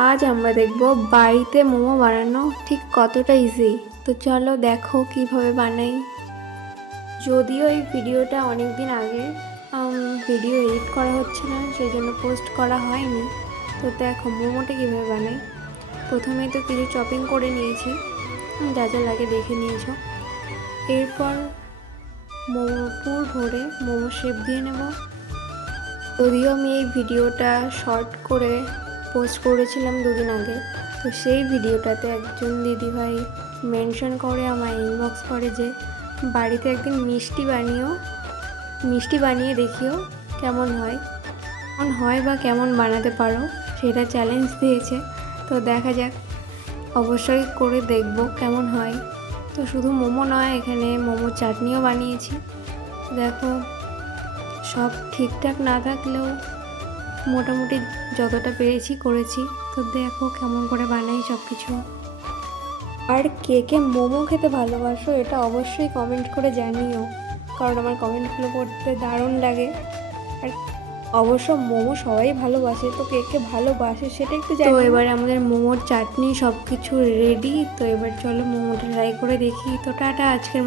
আজ আমরা দেখব বাড়িতে মোমো বানানো ঠিক কতটা ইজি। তো চলো দেখো কিভাবে বানাই। যদিও এই ভিডিওটা অনেক দিন আগে, ভিডিও এডিট করা হচ্ছে না, সেই জন্য পোস্ট করা হয়নি। তো দেখো মোমোটা কীভাবে বানাই। প্রথমে তো কিছু চপিং করে নিয়েছি, যা যা লাগে দেখে নিয়েছ। এরপর মোমো পুর ভরে মোমো শেপ দিয়ে নেব। যদিও আমি এই ভিডিওটা শর্ট করে পোস্ট করেছিলাম দুদিন আগে, তো সেই ভিডিওটাতে একজন দিদিভাই মেনশন করে আমার ইনবক্স করে যে বাড়িতে একদিন মিষ্টি বানিয়ে দেখিও কেমন হয় বা কেমন বানাতে পারো, সেটা চ্যালেঞ্জ দিয়েছে। তো দেখা যাক, অবশ্যই করে দেখব কেমন হয়। তো শুধু মোমো নয়, এখানে মোমো চাটনিও বানিয়েছি। দেখো সব ঠিকঠাক না থাকলেও মোটামুটি যতটা পেরেছি করেছি। তো দেখো কেমন করে বানাই সব কিছু। আর কে কে মোমো খেতে ভালোবাসো এটা অবশ্যই কমেন্ট করে জানিও, কারণ আমার কমেন্টগুলো পড়তে দারুণ লাগে। আর অবশ্য মোমো সবাই ভালোবাসে, তো কে কে ভালোবাসে সেটা একটু জানি। তো এবার আমাদের মোমোর চাটনি সব কিছু রেডি। তো এবার চলো মোমোটা ট্রাই করে দেখি। তো টাটা আজকের